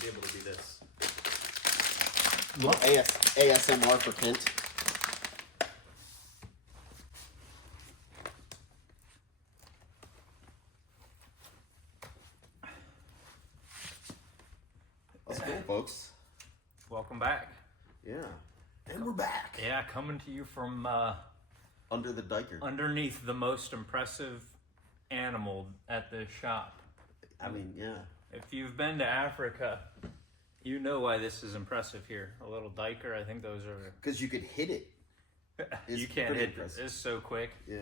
be able to do this. Little ASMR for Kent. Let's go, folks. Welcome back. Yeah. And we're back. Yeah, coming to you from Under the diker. underneath the most impressive animal at this shop. I mean, yeah. If you've been to Africa, you know why this is impressive here. A little diker, I think those are... Because you could hit it. You can't hit this so quick. Yeah.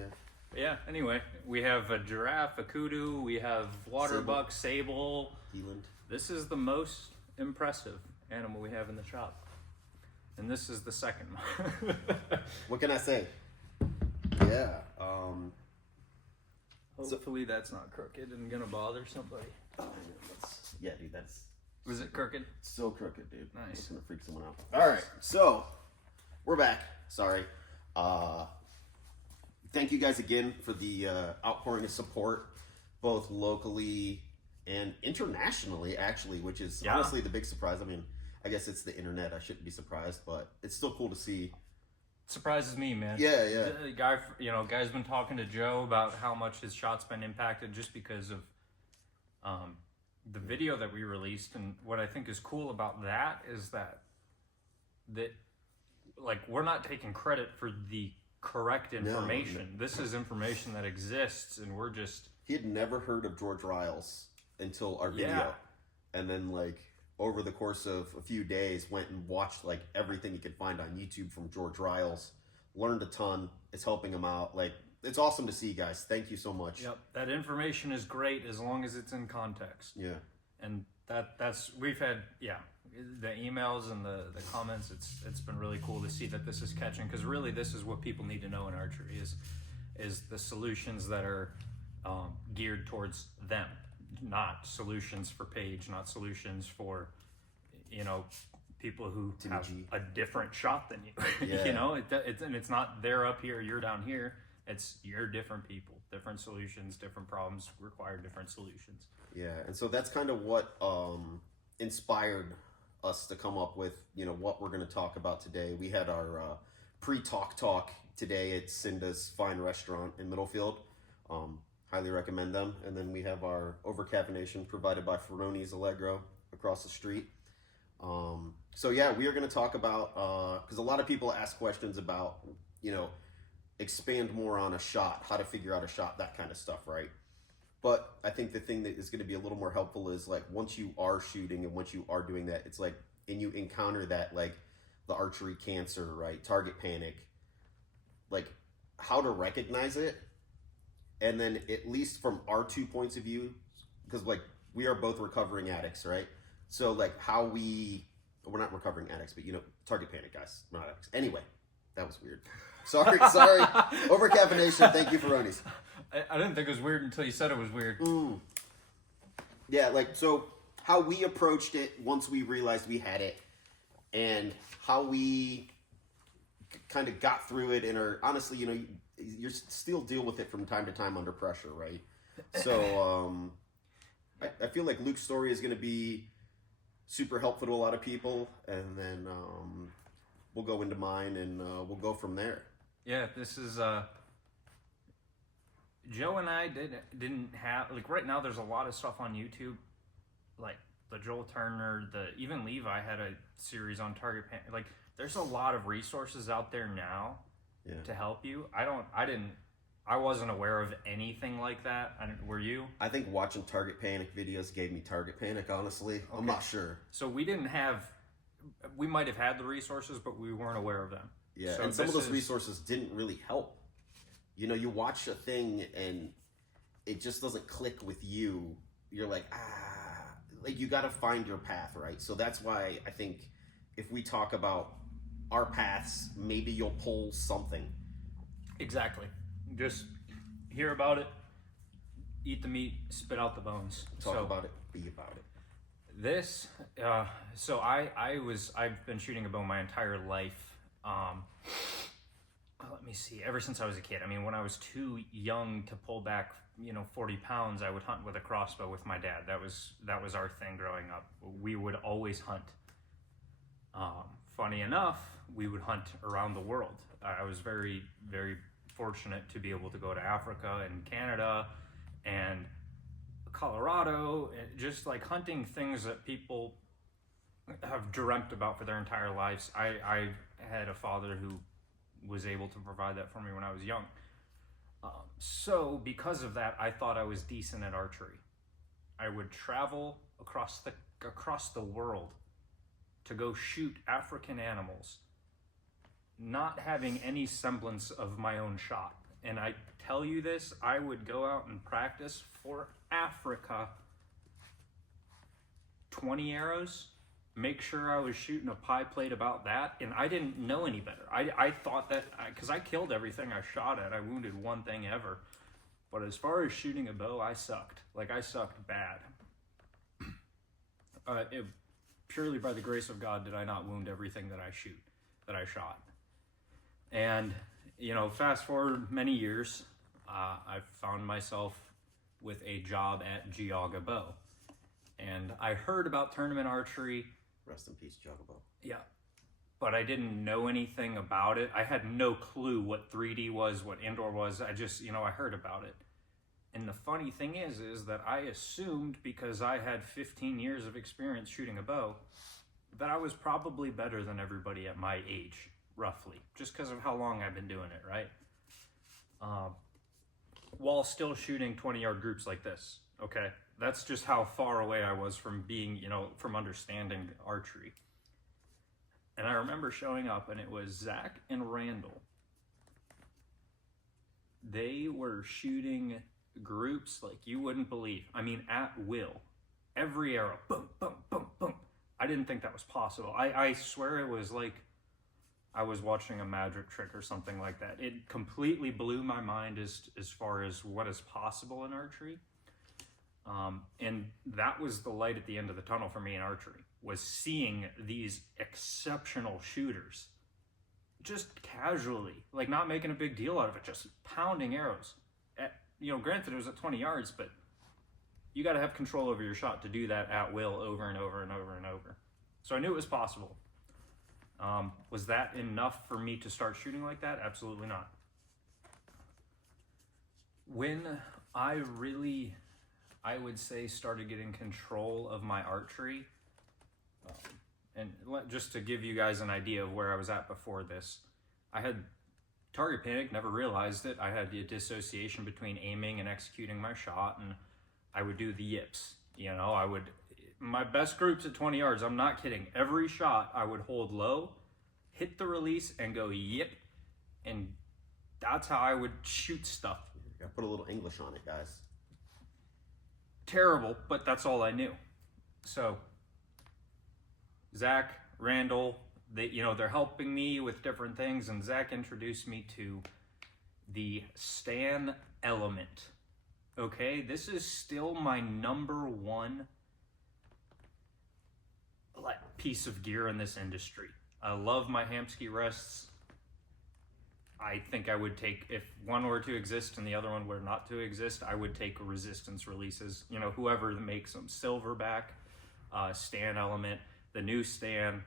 But yeah, anyway, we have a giraffe, a kudu, we have water buck, sable. Eland. This is the most impressive animal we have in the shop. And this is the second one. What can I say? Yeah. Hopefully that's not crooked and gonna bother somebody. Yeah, dude, that's... Was it crooked? So crooked, dude. Nice. It's gonna freak someone out. Alright, so, we're back. Sorry. Thank you guys again for the outpouring of support, both locally and internationally, actually, which is honestly the big surprise. I mean, I guess it's the internet. I shouldn't be surprised, but it's still cool to see. Surprises me, man. Yeah, yeah. The guy, guy's been talking to Joe about how much his shot's been impacted just because of the video that we released. And what I think is cool about that is that like, we're not taking credit for the correct information. No. This is information that exists, and we're just... He had never heard of George Ryals until our video. Yeah. And then, like, over the course of a few days, went and watched, like, everything he could find on YouTube from George Ryals. Learned a ton. It's helping him out. Like, it's awesome to see, guys. Thank you so much. Yep, that information is great as long as it's in context. Yeah. And that's we've had the emails and the comments. It's been really cool to see that this is catching, because really this is what people need to know in archery is the solutions that are geared towards them, not solutions for Paige, not solutions for people who have a different shot than you. Yeah. It's not they're up here, you're down here. You're different people, different solutions, different problems require different solutions. Yeah, and so that's kind of what inspired us to come up with, what we're going to talk about today. We had our pre-talk today at Cinda's Fine Restaurant in Middlefield. Highly recommend them. And then we have our over-caffeination provided by Ferroni's Allegro across the street. So yeah, we are going to talk about, because a lot of people ask questions about, expand more on a shot, how to figure out a shot, that kind of stuff, right? But I think the thing that is going to be a little more helpful is, like, once you are shooting and once you are doing that, it's like, and you encounter that, like, the archery cancer, right? Target panic, like, how to recognize it. And then, at least from our 2 points of view, because, like, we are both recovering addicts, right? So, like, we're not recovering addicts, but, target panic, guys. We're not addicts. Anyway, that was weird. Sorry. Over caffeination. Thank you, Ferroni's. I didn't think it was weird until you said it was weird. Yeah, like, so how we approached it once we realized we had it, and how we kind of got through it, and are honestly, you still deal with it from time to time under pressure, right? So I feel like Luke's story is going to be super helpful to a lot of people, and then we'll go into mine, and we'll go from there. Yeah, this is Joe and I didn't have, like, right now there's a lot of stuff on YouTube, like the Joel Turner, even Levi had a series on target pan. Like, there's a lot of resources out there now to help you. I wasn't aware of anything like that. Were you? I think watching target panic videos gave me target panic, honestly. Okay. I'm not sure. So we might have had the resources, but we weren't aware of them. Yeah, so and some of those resources didn't really help. You watch a thing and it just doesn't click with you. You're like, like, you got to find your path, right? So that's why I think if we talk about our paths, maybe you'll pull something. Exactly. Just hear about it, eat the meat, spit out the bones. Talk about it, be about it. This, so I've been shooting a bow my entire life. Let me see, ever since I was a kid. I mean, when I was too young to pull back, 40 pounds, I would hunt with a crossbow with my dad. That was our thing growing up. We would always hunt. Funny enough, we would hunt around the world. I was very, very fortunate to be able to go to Africa and Canada and Colorado, just like hunting things that people have dreamt about for their entire lives. I had a father who was able to provide that for me when I was young. So because of that, I thought I was decent at archery. I would travel across the world to go shoot African animals, not having any semblance of my own shot. And I tell you this, I would go out and practice for Africa, 20 arrows, make sure I was shooting a pie plate about that, and I didn't know any better. I thought that, because I killed everything I shot at, I wounded one thing ever. But as far as shooting a bow, I sucked. Like, I sucked bad. Purely by the grace of God did I not wound everything that I shot. And, fast forward many years, I found myself with a job at Geauga Bow. And I heard about tournament archery. Rest in peace, Jugabo. Yeah. But I didn't know anything about it. I had no clue what 3D was, what indoor was. I just, I heard about it. And the funny thing is that I assumed, because I had 15 years of experience shooting a bow, that I was probably better than everybody at my age, roughly, just because of how long I've been doing it, right? While still shooting 20-yard groups like this, okay? That's just how far away I was from being, from understanding archery. And I remember showing up, and it was Zach and Randall. They were shooting groups like you wouldn't believe. I mean, at will. Every arrow, boom, boom, boom, boom. I didn't think that was possible. I swear it was like I was watching a magic trick or something like that. It completely blew my mind as far as what is possible in archery. And that was the light at the end of the tunnel for me in archery, was seeing these exceptional shooters just casually, like not making a big deal out of it, just pounding arrows. Granted it was at 20 yards, but you got to have control over your shot to do that at will over and over and over and over. So I knew it was possible. Was that enough for me to start shooting like that? Absolutely not. When I would say, started getting control of my archery, and just to give you guys an idea of where I was at before this, I had target panic, never realized it. I had the dissociation between aiming and executing my shot, and I would do the yips. My best groups at 20 yards, I'm not kidding. Every shot I would hold low, hit the release, and go yip, and that's how I would shoot stuff. You gotta put a little English on it, guys. Terrible, but that's all I knew. So Zach, Randall, they're helping me with different things, and Zach introduced me to the Stan Element. Okay, this is still my number one piece of gear in this industry. I love my Hamsky rests. I think I would take, if one were to exist and the other one were not to exist, I would take resistance releases. Whoever makes them, Silverback, Stan Element, the new Stan,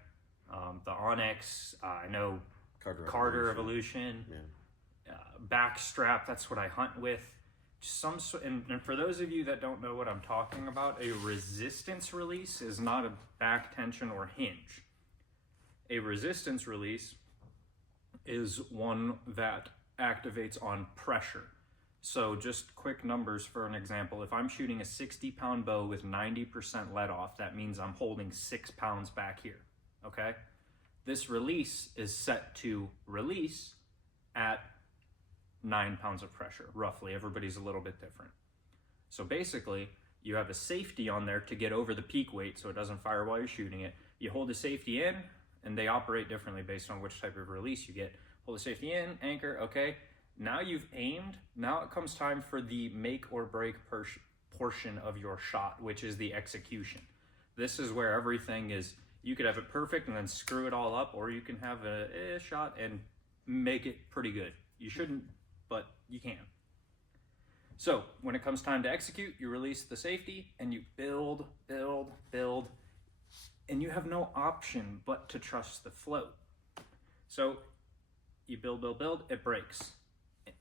the Onyx, I know Carter Evolution, yeah. Backstrap, that's what I hunt with. And for those of you that don't know what I'm talking about, a resistance release is not a back tension or hinge. A resistance release is one that activates on pressure. So just quick numbers for an example. If I'm shooting a 60-pound bow with 90% let off, that means I'm holding 6 pounds back here, okay? This release is set to release at 9 pounds of pressure, roughly. Everybody's a little bit different. So basically, you have a safety on there to get over the peak weight so it doesn't fire while you're shooting it. You hold the safety in, and they operate differently based on which type of release you get. Hold the safety in, anchor, okay. Now you've aimed. Now it comes time for the make or break portion of your shot, which is the execution. This is where everything is, you could have it perfect and then screw it all up, or you can have a shot and make it pretty good. You shouldn't, but you can. So when it comes time to execute, you release the safety and you build, build, build, and you have no option but to trust the float. So you build, build, build, it breaks.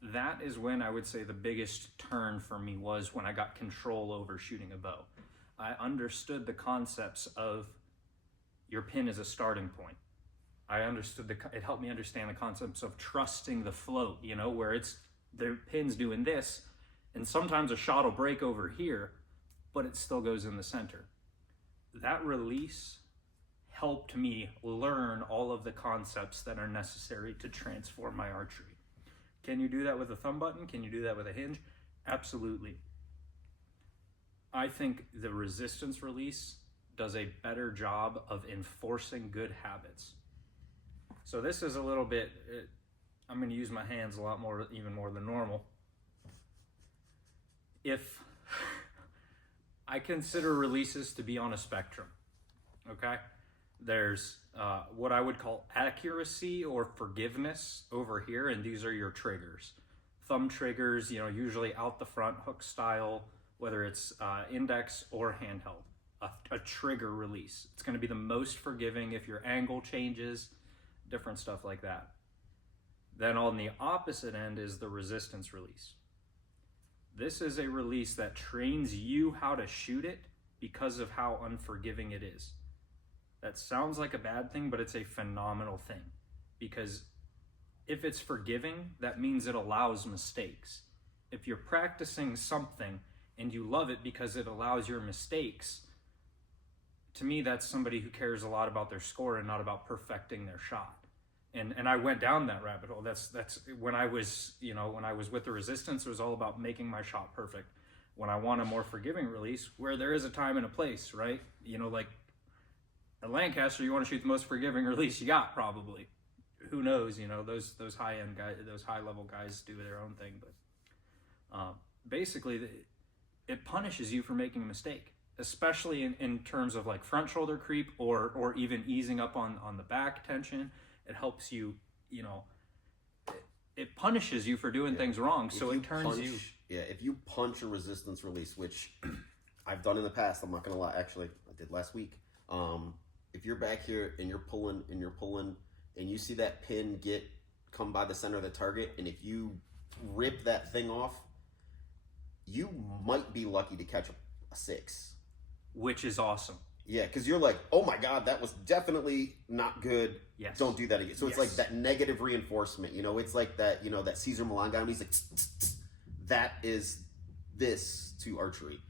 That is when I would say the biggest turn for me was when I got control over shooting a bow. I understood the concepts of your pin as a starting point. I understood it helped me understand the concepts of trusting the float, you know, where it's the pin's doing this, and sometimes a shot will break over here, but it still goes in the center. That release helped me learn all of the concepts that are necessary to transform my archery. Can you do that with a thumb button? Can you do that with a hinge? Absolutely. I think the resistance release does a better job of enforcing good habits. So this is a little bit, I'm going to use my hands a lot more, even more than normal. If I consider releases to be on a spectrum, okay? There's what I would call accuracy or forgiveness over here, and these are your triggers. Thumb triggers, you know, usually out the front, hook style, whether it's index or handheld. A trigger release. It's going to be the most forgiving if your angle changes, different stuff like that. Then on the opposite end is the resistance release. This is a release that trains you how to shoot it because of how unforgiving it is. That sounds like a bad thing, but it's a phenomenal thing. Because if it's forgiving, that means it allows mistakes. If you're practicing something and you love it because it allows your mistakes, to me, that's somebody who cares a lot about their score and not about perfecting their shot. And I went down that rabbit hole. That's when I was, you know, when I was with the resistance, it was all about making my shot perfect. When I want a more forgiving release, where there is a time and a place, right? You know, like at Lancaster, you want to shoot the most forgiving release you got, probably. Who knows? You know, those high-end guys, those high-level guys do their own thing. But basically, it punishes you for making a mistake, especially in terms of like front shoulder creep or even easing up on the back tension. It helps you, you know, it punishes you for doing things wrong. So it turns you. Yeah, if you punch a resistance release, which I've done in the past, I'm not going to lie. Actually, I did last week. If you're back here and you're pulling and you see that pin come by the center of the target, and if you rip that thing off, you might be lucky to catch a 6. Which is awesome. Yeah, because you're like, oh my God, that was definitely not good. Yes. Don't do that again. So it's like that negative reinforcement. You know, it's like that, you know, that Caesar Milan guy, and he's like, tss, tss, tss. That is this to archery.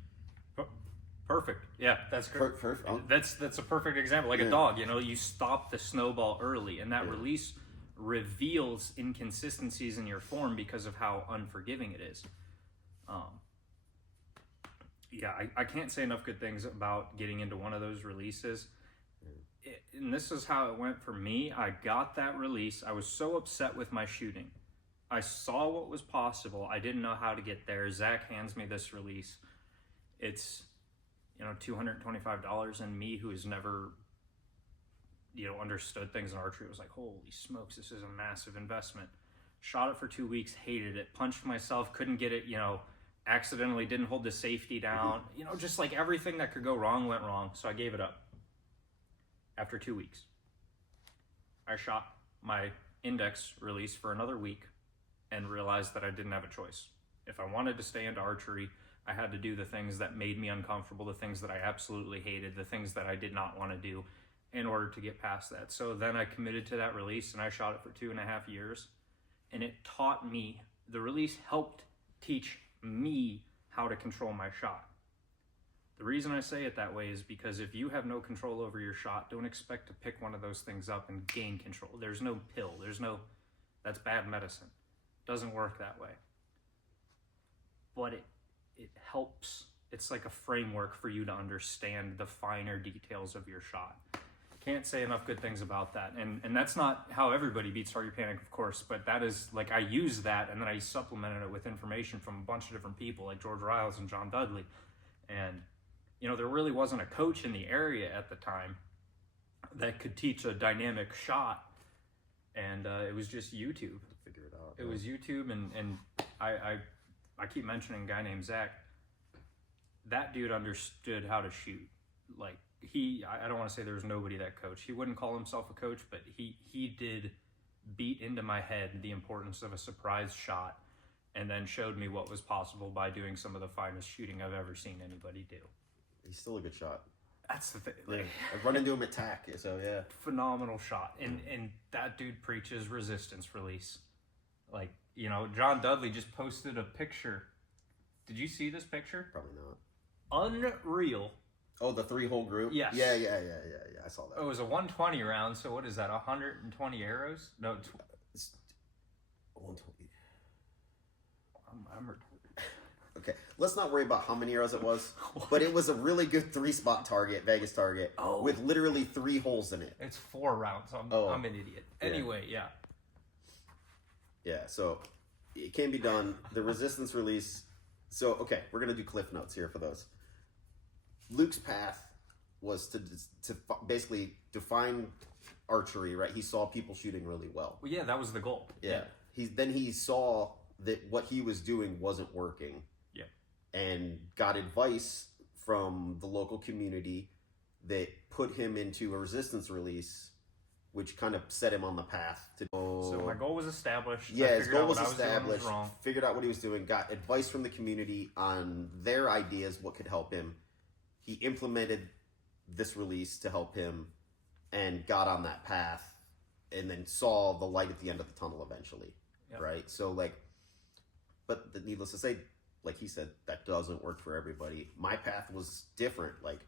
Perfect. Yeah, that's great. Perfect. That's a perfect example. Like a dog, you know, you stop the snowball early, and that release reveals inconsistencies in your form because of how unforgiving it is. Yeah, I can't say enough good things about getting into one of those releases. And this is how it went for me. I got that release. I was so upset with my shooting. I saw what was possible. I didn't know how to get there. Zach hands me this release. It's, you know, $225, and me, who has never, you know, understood things in archery, was like, holy smokes, this is a massive investment. Shot it for 2 weeks, hated it, punched myself, couldn't get it, you know, accidentally didn't hold the safety down. You know, just like everything that could go wrong went wrong, so I gave it up. After 2 weeks, I shot my index release for another week and realized that I didn't have a choice. If I wanted to stay into archery, I had to do the things that made me uncomfortable, the things that I absolutely hated, the things that I did not want to do in order to get past that. So then I committed to that release, and I shot it for 2.5 years, and it taught me, the release helped teach me how to control my shot. The reason I say it that way is because if you have no control over your shot, don't expect to pick one of those things up and gain control. There's no pill. That's bad medicine. It doesn't work that way. But it helps. It's like a framework for you to understand the finer details of your shot. Can't say enough good things about that. And that's not how everybody beats Target Panic, of course, but that is, like, I use that, and then I supplemented it with information from a bunch of different people, like George Ryals and John Dudley. And, you know, there really wasn't a coach in the area at the time that could teach a dynamic shot, and it was just YouTube. figure it out. It was YouTube, and I keep mentioning a guy named Zach. That dude understood how to shoot. Like, I don't want to say there was nobody that coached. He wouldn't call himself a coach, but he did beat into my head the importance of a surprise shot, and then showed me what was possible by doing some of the finest shooting I've ever seen anybody do. He's still a good shot. That's the thing. Yeah. Like, I've run into him at TAC, so yeah. Phenomenal shot. And that dude preaches resistance release. Like, you know, John Dudley just posted a picture. Did you see this picture? Probably not. Unreal. Oh, the 3-hole group? Yes. Yeah. I saw that. It was a 120 round, so what is that, 120 arrows? No, It's 120. I'm Okay, let's not worry about how many arrows it was, but it was a really good 3-spot target, Vegas target, with literally 3 holes in it. It's 4 rounds. I'm an idiot. Anyway, yeah. Yeah, so it can be done. The resistance release. So, okay, we're going to do cliff notes here for those. Luke's path was to basically define archery, right? He saw people shooting really well. Well, yeah, that was the goal. Yeah. Then he saw that what he was doing wasn't working. Yeah. And got advice from the local community that put him into a resistance release, which kind of set him on the path to go. So my goal was established. Yeah, his goal was established. established. Figured out what he was doing. Got advice from the community on their ideas, what could help him. He implemented this release to help him and got on that path and then saw the light at the end of the tunnel eventually. Yep. Right? So, like, but needless to say, like he said, that doesn't work for everybody. My path was different. Like,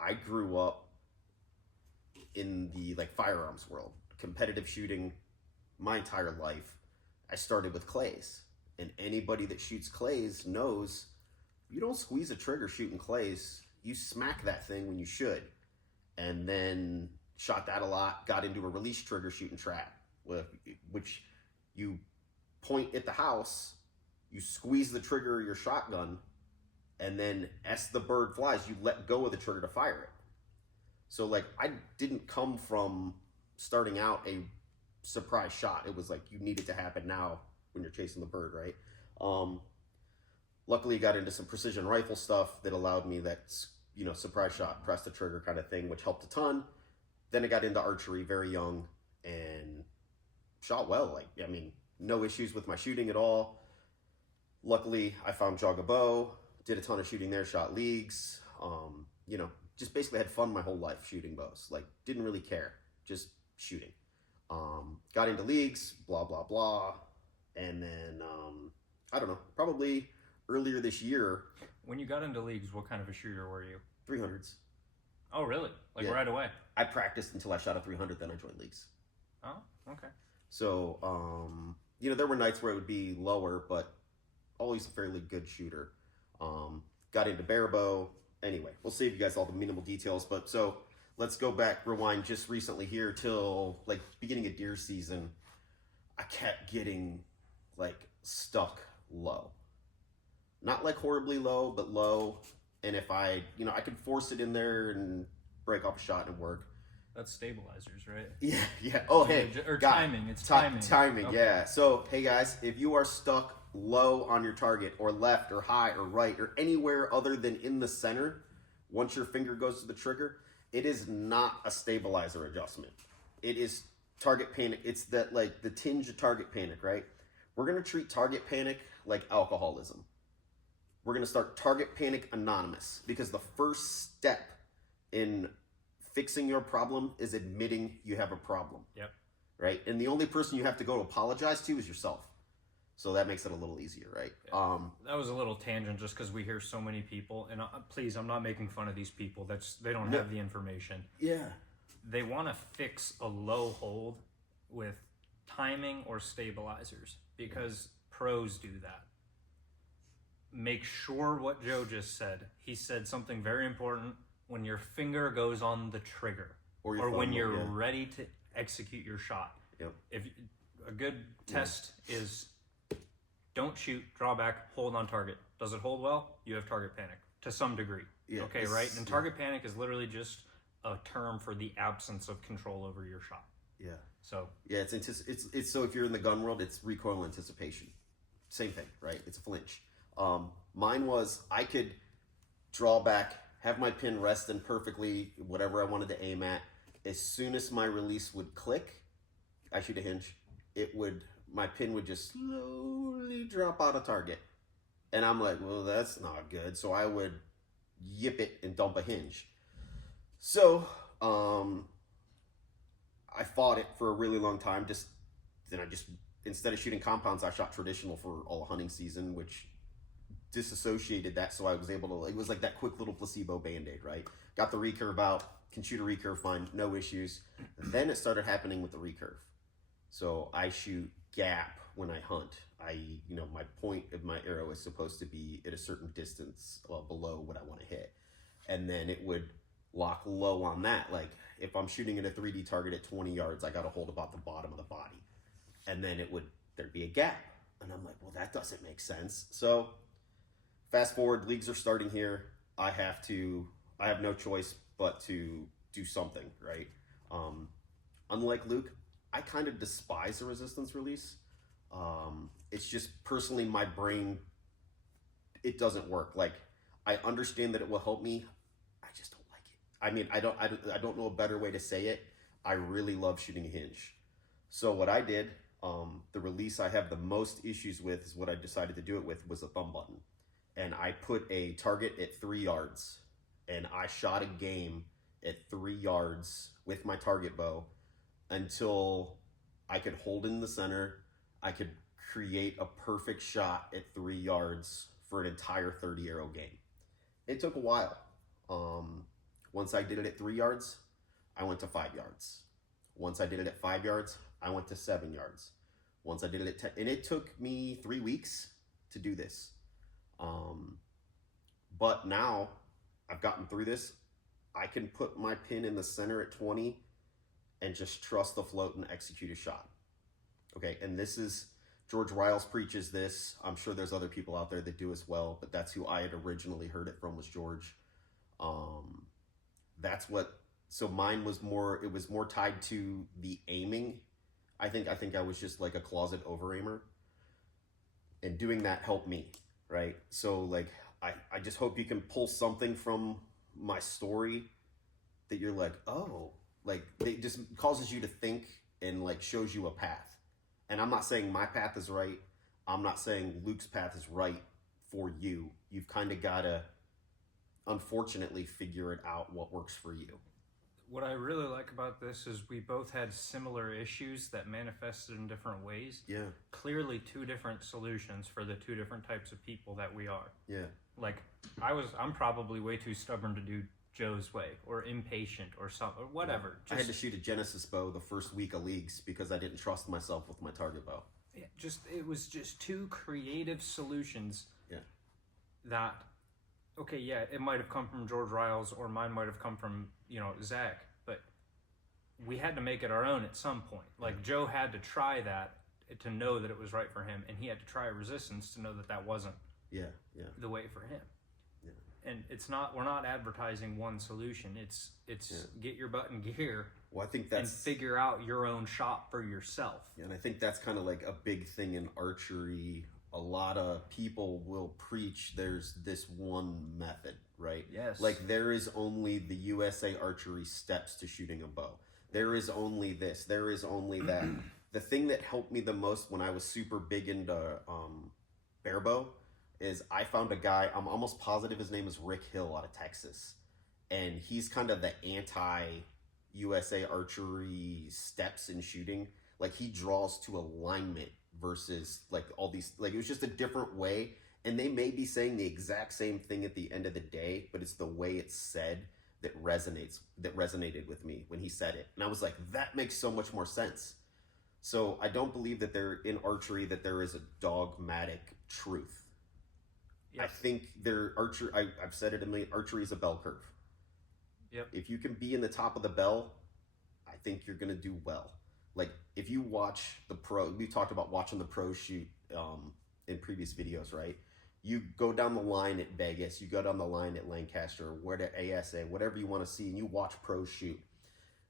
I grew up in the, like, firearms world, competitive shooting my entire life. I started with clays. And anybody that shoots clays knows you don't squeeze a trigger shooting clays. You smack that thing when you should. And then shot that a lot, got into a release trigger shooting trap, which you point at the house, you squeeze the trigger of your shotgun, and then as the bird flies, you let go of the trigger to fire it. So, like, I didn't come from starting out a surprise shot. It was like you need it to happen now when you're chasing the bird, right? Luckily, got into some precision rifle stuff that allowed me that, you know, surprise shot, press the trigger kind of thing, which helped a ton. Then I got into archery very young and shot well. Like, I mean, no issues with my shooting at all. Luckily, I found Jog a Bow, did a ton of shooting there, shot leagues. You know, just basically had fun my whole life shooting bows. Like, didn't really care, just shooting. Got into leagues, blah, blah, blah. And then, I don't know, probably earlier this year. When you got into leagues, what kind of a shooter were you? 300s. Oh, really? Like, yeah. Right away? I practiced until I shot a 300, then I joined leagues. Oh, okay. So, you know, there were nights where it would be lower, but always a fairly good shooter. Got into barebow. Anyway, we'll save you guys all the minimal details. But so let's go back, rewind just recently here till like beginning of deer season. I kept getting like stuck low. Not like horribly low, but low. And if I could force it in there and break off a shot and work. That's stabilizers, right? Yeah. Oh, hey. Or timing. It's timing. Timing, okay. Yeah. So, hey, guys, if you are stuck low on your target or left or high or right or anywhere other than in the center, once your finger goes to the trigger, it is not a stabilizer adjustment. It is target panic. It's that, like, the tinge of target panic, right? We're going to treat target panic like alcoholism. We're going to start target panic anonymous because the first step in fixing your problem is admitting you have a problem. Yep. Right? And the only person you have to go to apologize to is yourself. So that makes it a little easier, right? Yeah. That was a little tangent just because we hear so many people, and please, I'm not making fun of these people. They don't have the information. Yeah. They want to fix a low hold with timing or stabilizers because pros do that. Make sure what Joe just said. He said something very important. When your finger goes on the trigger or when you're ready to execute your shot. Yep. If a good test is don't shoot, draw back, hold on target. Does it hold well? You have target panic to some degree. Yeah, okay, right? And target panic is literally just a term for the absence of control over your shot. Yeah. So Yeah, it's so if you're in the gun world, it's recoil anticipation. Same thing, right? It's a flinch. Mine was I could draw back, have my pin rest in perfectly whatever I wanted to aim at. As soon as my release would click, I shoot a hinge. My pin would just slowly drop out of target. And I'm like, well, that's not good. So I would yip it and dump a hinge. So, I fought it for a really long time. Instead of shooting compounds, I shot traditional for all hunting season, which disassociated that. So I was able to, it was like that quick little placebo band-aid, right? Got the recurve out, can shoot a recurve fine, no issues. Then it started happening with the recurve. So I shoot gap when I hunt. My point of my arrow is supposed to be at a certain distance below what I want to hit. And then it would lock low on that. Like if I'm shooting at a 3D target at 20 yards, I got to hold about the bottom of the body. And then there'd be a gap. And I'm like, well, that doesn't make sense. So fast forward, leagues are starting here. I have no choice but to do something, right? Unlike Luke, I kind of despise a resistance release. It's just personally my brain, it doesn't work. Like I understand that it will help me. I just don't like it. I mean, I don't know a better way to say it. I really love shooting a hinge. So what I did, the release I have the most issues with is what I decided to do it with was a thumb button. And I put a target at 3 yards and I shot a game at 3 yards with my target bow until I could hold in the center. I could create a perfect shot at 3 yards for an entire 30 arrow game. It took a while. Once I did it at 3 yards, I went to 5 yards. Once I did it at 5 yards, I went to 7 yards. Once I did it at 10, and it took me 3 weeks to do this. But now I've gotten through this. I can put my pin in the center at 20 and just trust the float and execute a shot. Okay, and this is, George Ryals preaches this. I'm sure there's other people out there that do as well, but that's who I had originally heard it from was George. So mine was it was more tied to the aiming. I think I was just like a closet over-aimer. And doing that helped me, right? So like, I just hope you can pull something from my story that you're like, oh, like it just causes you to think and like shows you a path. And I'm not saying my path is right. I'm not saying Luke's path is right for you. You've kind of got to, unfortunately, figure it out what works for you. what I really like about this is we both had similar issues that manifested in different ways. Yeah. Clearly two different solutions for the two different types of people that we are. Yeah. Like I'm probably way too stubborn to do Joe's way or impatient or something or whatever. I had to shoot a Genesis bow the first week of leagues because I didn't trust myself with my target bow. It was just two creative solutions. Yeah. That, okay, yeah, it might have come from George Ryals or mine might have come from, Zach, but we had to make it our own at some point. Like Joe had to try that to know that it was right for him, and he had to try resistance to know that that wasn't the way for him. Yeah. And we're not advertising one solution. It's get your butt in gear. Well, I think and figure out your own shot for yourself. Yeah, and I think that's kind of like a big thing in archery. A lot of people will preach there's this one method, right? Yes. Like there is only the USA archery steps to shooting a bow. There is only this. There is only that. The thing that helped me the most when I was super big into bear bow is I found a guy, I'm almost positive his name is Rick Hill out of Texas. And he's kind of the anti-USA archery steps in shooting. Like he draws to alignment versus like all these, like it was just a different way. And they may be saying the exact same thing at the end of the day, but it's the way it's said that resonated with me when he said it. And I was like, that makes so much more sense. So I don't believe that in archery that there is a dogmatic truth. Yep. I think I've said it a million, archery is a bell curve. Yep. If you can be in the top of the bell, I think you're going to do well. Like if you watch we talked about watching the pros shoot in previous videos, right? You go down the line at Vegas, you go down the line at Lancaster, where to ASA, whatever you want to see, and you watch pros shoot.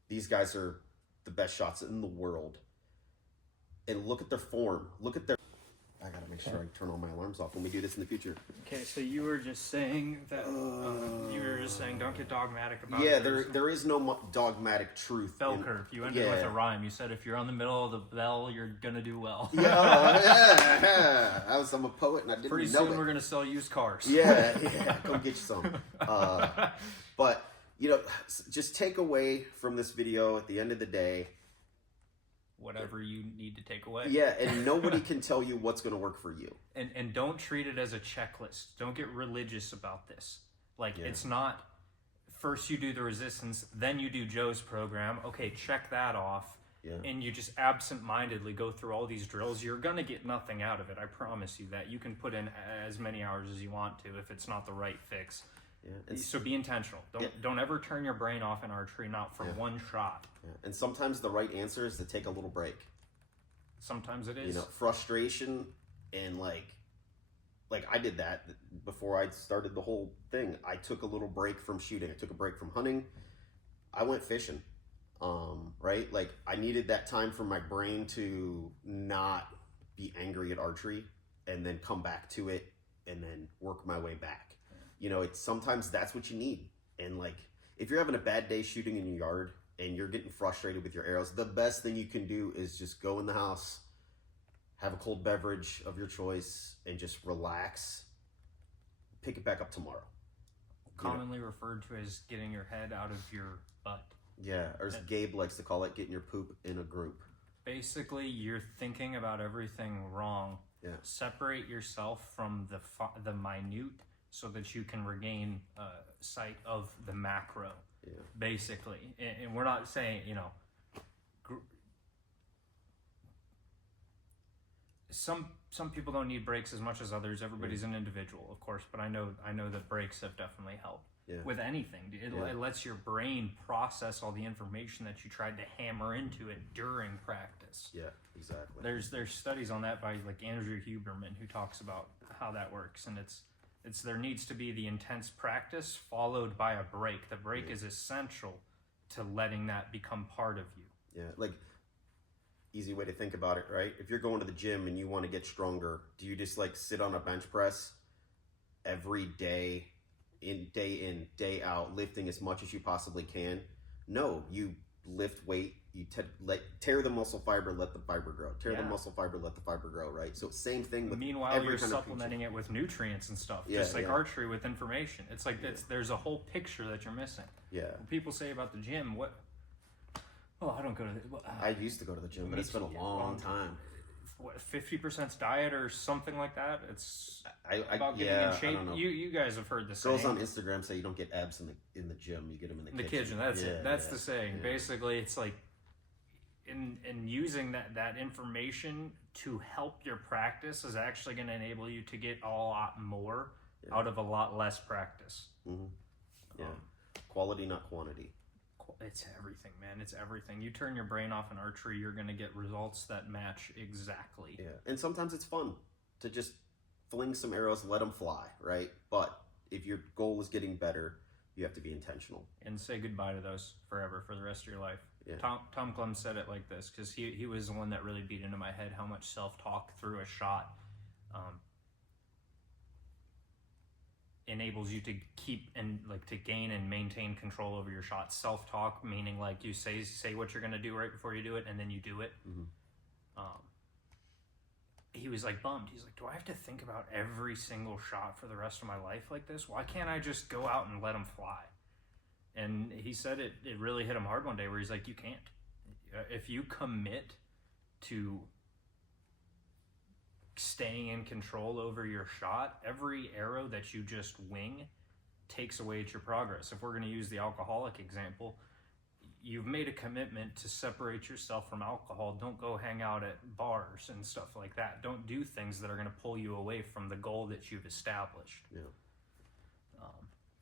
These guys are the best shots in the world, and look at their form. Look at their... I gotta make sure I turn all my alarms off when we do this in the future. Okay, so you were just saying that don't get dogmatic about it. Yeah, there is no dogmatic truth. Bell curve. You ended with a rhyme. You said if you're on the middle of the bell, you're gonna do well. Yeah. I'm a poet and I didn't Pretty know soon it. we're gonna sell used cars. Yeah, come get you some. But, you know, just take away from this video at the end of the day, whatever you need to take away. Yeah, and nobody can tell you what's going to work for you. And don't treat it as a checklist. Don't get religious about this. Like, it's not, first you do the resistance, then you do Joe's program. Okay, check that off. Yeah. And you just absent-mindedly go through all these drills. You're going to get nothing out of it. I promise you that. You can put in as many hours as you want to if it's not the right fix. Yeah. So be intentional. Don't ever turn your brain off in archery, not for one shot. Yeah. And sometimes the right answer is to take a little break. Sometimes it is. You know, frustration and like I did that before I started the whole thing. I took a little break from shooting. I took a break from hunting. I went fishing. Right? Like I needed that time for my brain to not be angry at archery and then come back to it and then work my way back. You know, it's sometimes that's what you need. And like, if you're having a bad day shooting in your yard and you're getting frustrated with your arrows, the best thing you can do is just go in the house, have a cold beverage of your choice, and just relax. Pick it back up tomorrow. Commonly referred to as getting your head out of your butt. Yeah, or as Gabe likes to call it, getting your poop in a group. Basically, you're thinking about everything wrong. Yeah. Separate yourself from the minute, so that you can regain sight of the macro, basically. And we're not saying, you know, some people don't need breaks as much as others. Everybody's an individual, of course, but I know that breaks have definitely helped with anything. It lets your brain process all the information that you tried to hammer into it during practice. Yeah, exactly. There's studies on that by like Andrew Huberman who talks about how that works, and it's there needs to be the intense practice followed by a break. The break is essential to letting that become part of you. Yeah, like, easy way to think about it, right? If you're going to the gym and you want to get stronger, do you just like sit on a bench press every day, day in, day out, lifting as much as you possibly can? No, you lift weight, you tear the muscle fiber, let the fiber grow. Tear the muscle fiber, let the fiber grow, right? So same thing with meanwhile you're supplementing it with nutrients and stuff, just like archery with information. It's like there's a whole picture that you're missing. Yeah. When people say about the gym, I don't go to the... I used to go to the gym, but it's been a long time. What, 50% diet or something like that? It's about getting in shape. I don't know. You guys have heard the saying. Girls on Instagram say you don't get abs in the gym, you get them in the kitchen. That's it. That's the saying. Yeah. Basically, it's like in using that information to help your practice is actually going to enable you to get a lot more out of a lot less practice. Mm-hmm. Yeah. Quality, not quantity. It's everything, man. It's everything. You turn your brain off in archery, you're going to get results that match exactly. Yeah. And sometimes it's fun to just fling some arrows, let them fly, right? But if your goal is getting better, you have to be intentional. And say goodbye to those forever for the rest of your life. Yeah. Tom Clem said it like this, because he was the one that really beat into my head how much self-talk through a shot enables you to keep and like to gain and maintain control over your shot. Self-talk meaning like you say what you're going to do right before you do it, and then you do it. Mm-hmm. He was like bummed. He's like, do I have to think about every single shot for the rest of my life like this? Why can't I just go out and let them fly? And he said it really hit him hard one day where he's like, you can't. If you commit to staying in control over your shot, every arrow that you just wing takes away at your progress. If we're going to use the alcoholic example, you've made a commitment to separate yourself from alcohol. Don't go hang out at bars and stuff like that. Don't do things that are going to pull you away from the goal that you've established. Yeah.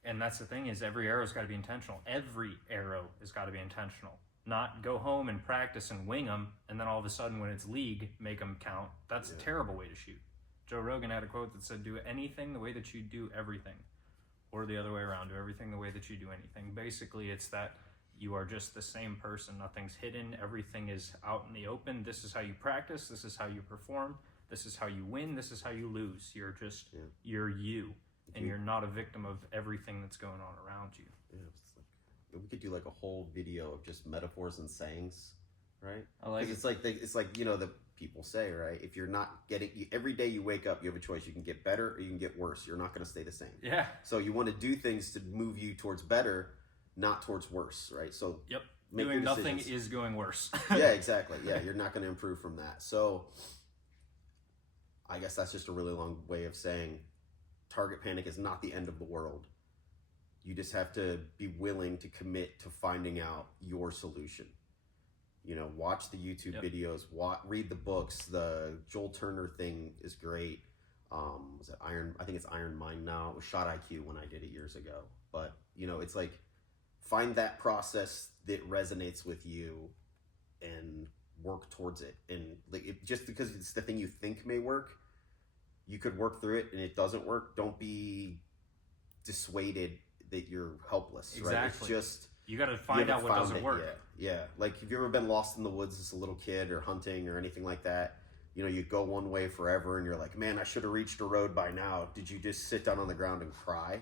And that's the thing, is every arrow's got to be intentional. Every arrow has got to be intentional. Not go home and practice and wing them, and then all of a sudden when it's league, make them count. That's a terrible way to shoot. Joe Rogan had a quote that said, do anything the way that you do everything. Or the other way around, do everything the way that you do anything. Basically, it's that You are just the same person. Nothing's hidden. Everything is out in the open. This is how you practice. This is how you perform. This is how you win. This is how you lose. You're just, you're you. And you're not a victim of everything that's going on around you. Yeah, it's like, we could do like a whole video of just metaphors and sayings, right? I like it. It's like, you know, the people say, right? If you're not getting, every day you wake up, you have a choice. You can get better or you can get worse. You're not going to stay the same. Yeah. So you want to do things to move you towards better, not towards worse, right? So yep. Make Doing your nothing decisions. is going worse. Yeah, exactly. Yeah, you're not going to improve from that. So I guess that's just a really long way of saying target panic is not the end of the world. You just have to be willing to commit to finding out your solution. You know, watch the YouTube videos, read the books. The Joel Turner thing is great. Was it Iron? I think it's Iron Mind now. It was Shot IQ when I did it years ago. But, you know, it's like, find that process that resonates with you and work towards it. And like, just because it's the thing you think may work, you could work through it and it doesn't work. Don't be dissuaded that you're helpless. Exactly. Right? It's just, you got to find out what doesn't work. Yeah. Like, have you ever been lost in the woods as a little kid or hunting or anything like that? You know, you go one way forever and you're like, man, I should have reached a road by now. Did you just sit down on the ground and cry?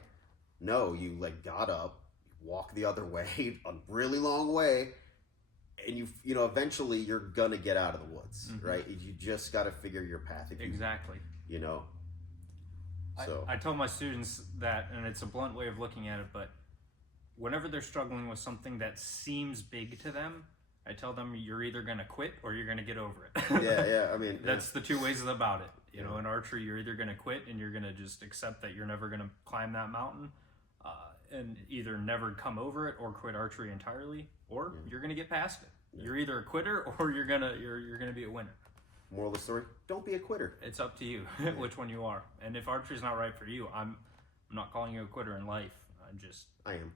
No, you like got up, walk the other way, a really long way, and you know, eventually you're gonna get out of the woods, right? You just got to figure your path. Exactly. You know. So I tell my students that, and it's a blunt way of looking at it, but whenever they're struggling with something that seems big to them, I tell them you're either gonna quit or you're gonna get over it. yeah. I mean, that's the two ways about it. You know, in archery, you're either gonna quit and you're gonna just accept that you're never gonna climb that mountain, and either never come over it or quit archery entirely, or you're gonna get past it. You're either a quitter or you're gonna be a winner. Moral of the story: don't be a quitter. It's up to you which one you are. And if archery's not right for you, I'm not calling you a quitter in life. I am.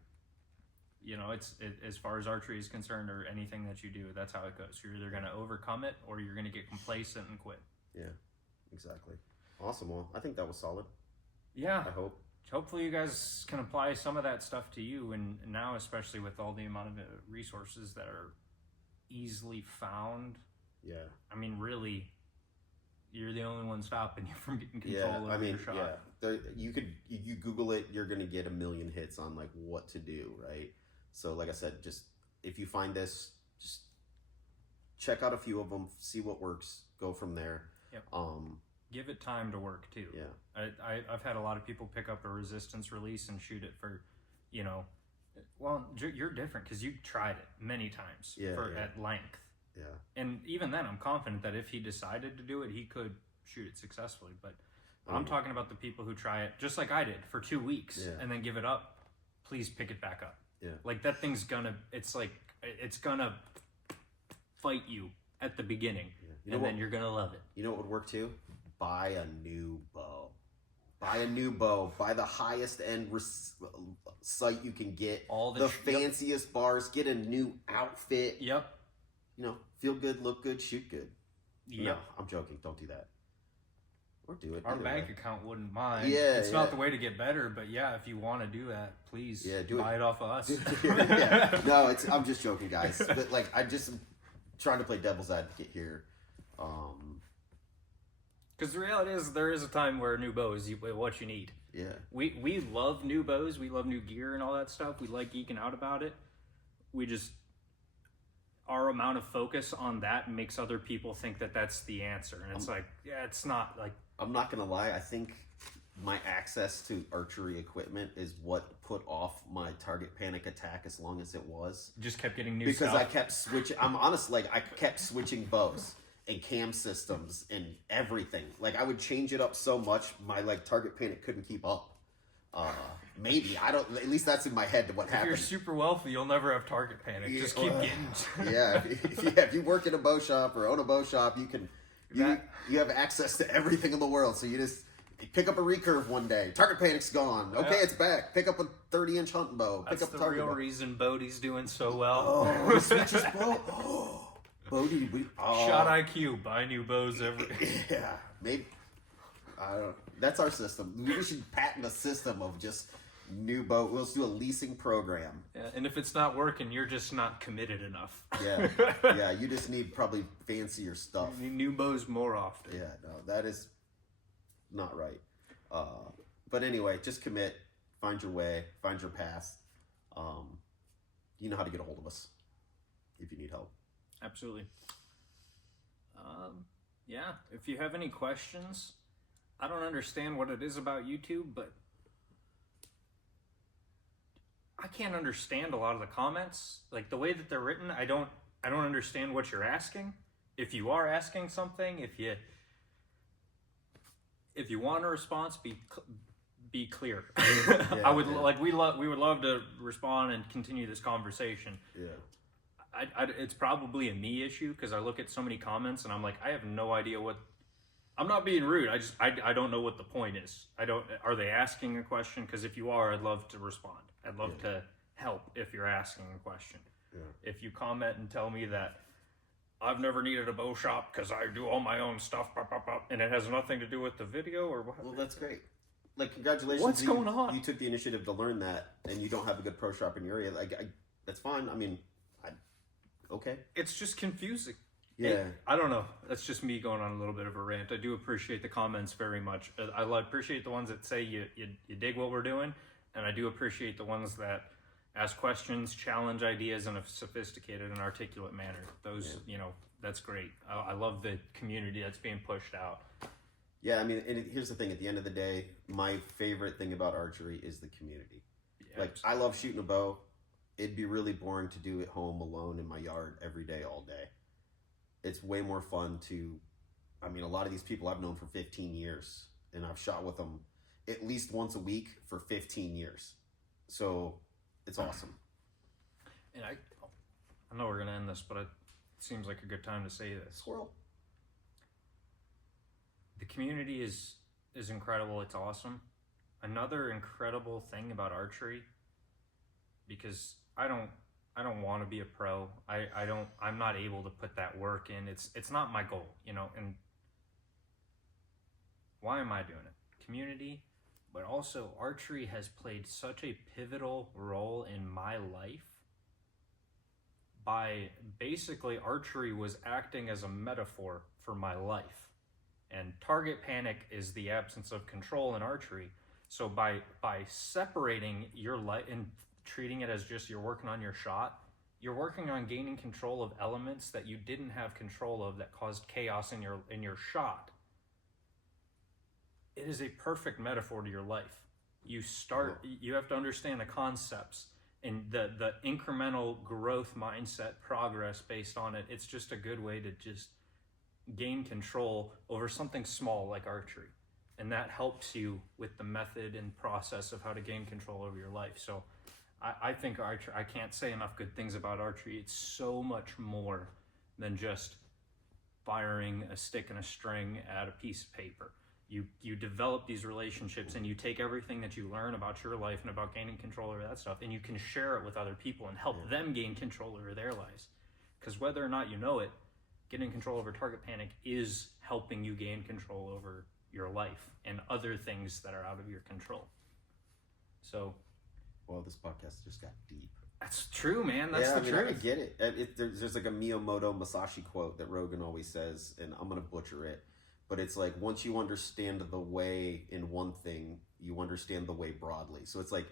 You know, it's as far as archery is concerned, or anything that you do, that's how it goes. You're either going to overcome it or you're going to get complacent and quit. Yeah, exactly. Awesome. Well, I think that was solid. Yeah. I hope. Hopefully you guys can apply some of that stuff to you, and now especially with all the amount of resources that are easily found. Yeah. I mean, really, you're the only one stopping you from getting control over your shot. Yeah. You Google it, you're gonna get a million hits on like what to do, right? So, like I said, just if you find this, just check out a few of them, see what works, go from there. Yep. Give it time to work too. Yeah. I've had a lot of people pick up a resistance release and shoot it for, you know, well, you're different because you tried it many times at length. Yeah. And even then, I'm confident that if he decided to do it, he could shoot it successfully. But I'm talking about the people who try it, just like I did, for 2 weeks and then give it up. Please pick it back up. Yeah. Like, that thing's gonna, it's gonna fight you at the beginning. Yeah. Then you're gonna love it. You know what would work too? Buy a new bow. Buy a new bow. Buy the highest end sight you can get. All the fanciest bars. Get a new outfit. Yep. You know, feel good, look good, shoot good. Yep. No, I'm joking. Don't do that. Or do it. Our bank account wouldn't mind. Yeah, it's not the way to get better, but yeah, if you want to do that, please buy it off of us. No, I'm just joking, guys. But like, I just am trying to play devil's advocate here. Because the reality is, there is a time where a new bow is what you need. Yeah. We love new bows. We love new gear and all that stuff. We like geeking out about it. We just, our amount of focus on that makes other people think that that's the answer. And it's like, yeah, it's not. Like, I'm not going to lie. I think my access to archery equipment is what put off my target panic attack as long as it was. Just kept getting new stuff. Because I kept switching. I'm honest, like, I kept switching bows and cam systems and everything. Like, I would change it up so much, my, like, target panic couldn't keep up. Maybe. I don't, at least that's in my head what happened. If you're super wealthy, you'll never have target panic. Just keep getting. Yeah. If you work in a bow shop or own a bow shop, you have access to everything in the world. So you just pick up a recurve one day. Target panic's gone. Okay, it's back. Pick up a 30-inch hunting bow. Pick That's up the real reason Bodie's doing so well. Oh, he switches bow. Oh, Bodie. Shot IQ. Buy new bows every. Yeah, maybe. I don't. That's our system. We should patent a system of just New boat. Let's do a leasing program. Yeah, and if it's not working, you're just not committed enough. Yeah. Yeah, you just need probably fancier stuff. You need new bows more often. Yeah, no, that is not right. But anyway, just commit, find your way, find your path. You know how to get a hold of us if you need help. Absolutely. Yeah, if you have any questions, I don't understand what it is about YouTube, but I can't understand a lot of the comments. Like the way that they're written, I don't understand what you're asking. If you are asking something, if you want a response, be clear. Yeah, we would love to respond and continue this conversation. Yeah. It's probably a me issue because I look at so many comments and I'm like, I have no idea what. I'm not being rude. I don't know what the point is. Are they asking a question? Because if you are, I'd love to respond. I'd love to help if you're asking a question. Yeah. If you comment and tell me that I've never needed a bow shop because I do all my own stuff, and it has nothing to do with the video or what. Well, that's great. Like, congratulations. What's going on? You took the initiative to learn that, and you don't have a good pro shop in your area. That's fine. I mean, okay. It's just confusing. Yeah. I don't know. That's just me going on a little bit of a rant. I do appreciate the comments very much. I appreciate the ones that say you dig what we're doing, and I do appreciate the ones that ask questions, challenge ideas in a sophisticated and articulate manner. Those, that's great. I love the community that's being pushed out. Yeah, I mean, and here's the thing. At the end of the day, my favorite thing about archery is the community. Yeah, like, I love shooting a bow. It'd be really boring to do it home alone in my yard every day, all day. It's way more fun a lot of these people I've known for 15 years, and I've shot with them at least once a week for 15 years. So it's awesome. And I know we're going to end this, but it seems like a good time to say this. Squirrel. The community is incredible. It's awesome. Another incredible thing about archery, because I don't want to be a pro. I'm not able to put that work in. It's not my goal, and why am I doing it? Community, but also archery has played such a pivotal role in my life. By basically, archery was acting as a metaphor for my life. And target panic is the absence of control in archery. So by separating your life and treating it as just you're working on your shot, you're working on gaining control of elements that you didn't have control of that caused chaos in your shot. It is a perfect metaphor to your life. You have to understand the concepts and the incremental growth mindset, progress based on it. It's just a good way to just gain control over something small like archery. And that helps you with the method and process of how to gain control over your life. So I think archery, I can't say enough good things about archery. It's so much more than just firing a stick and a string at a piece of paper. You develop these relationships, and you take everything that you learn about your life and about gaining control over that stuff, and you can share it with other people and help them gain control over their lives. Because whether or not you know it, getting control over target panic is helping you gain control over your life and other things that are out of your control. So, well, this podcast just got deep. That's true, man. That's the truth. I get it. There's like a Miyamoto Masashi quote that Rogan always says, and I'm gonna butcher it, but it's like, once you understand the way in one thing, you understand the way broadly. So it's like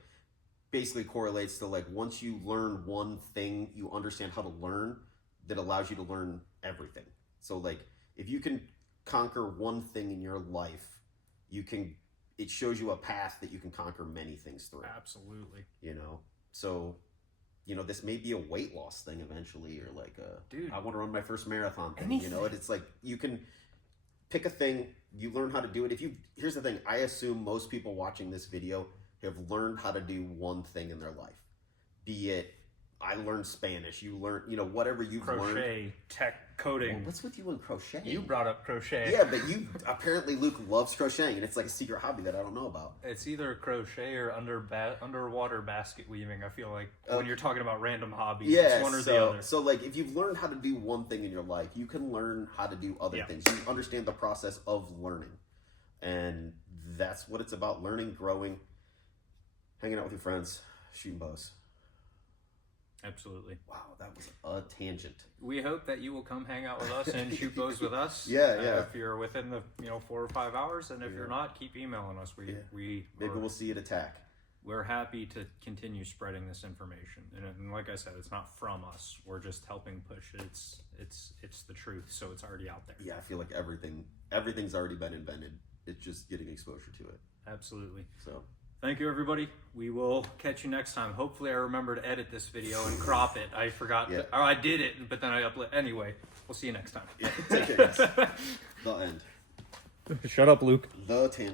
basically correlates to, like, once you learn one thing, you understand how to learn. That allows you to learn everything. So, like, if you can conquer one thing in your life, it shows you a path that you can conquer many things through. Absolutely. So, this may be a weight loss thing eventually, or like I want to run my first marathon thing. Anything. It's like, you can pick a thing, you learn how to do it. Here's the thing, I assume most people watching this video have learned how to do one thing in their life. Be it, I learned Spanish. You learn, whatever you've learned. Crochet, tech, coding. Well, what's with you and crochet? You brought up crochet. Yeah, but apparently Luke loves crocheting, and it's like a secret hobby that I don't know about. It's either crochet or underwater basket weaving, I feel like, when you're talking about random hobbies. Yeah, it's one or the other. So, like, if you've learned how to do one thing in your life, you can learn how to do other things. You understand the process of learning. And that's what it's about, learning, growing. hanging out with your friends, shooting bows. Absolutely. Wow, that was a tangent. We hope that you will come hang out with us and shoot bows with us. Yeah. If you're within the 4 or 5 hours, and if you're not, keep emailing us. Maybe we'll see you at attack. We're happy to continue spreading this information, and like I said, it's not from us. We're just helping push it. It's the truth, so it's already out there. Yeah, I feel like everything's already been invented. It's just getting exposure to it. Absolutely. So. Thank you, everybody. We will catch you next time. Hopefully, I remember to edit this video and crop it. I forgot. Yeah. Or I did it, but then I uploaded. Anyway, we'll see you next time. Yeah, take care, guys. The end. Shut up, Luke. The tangent.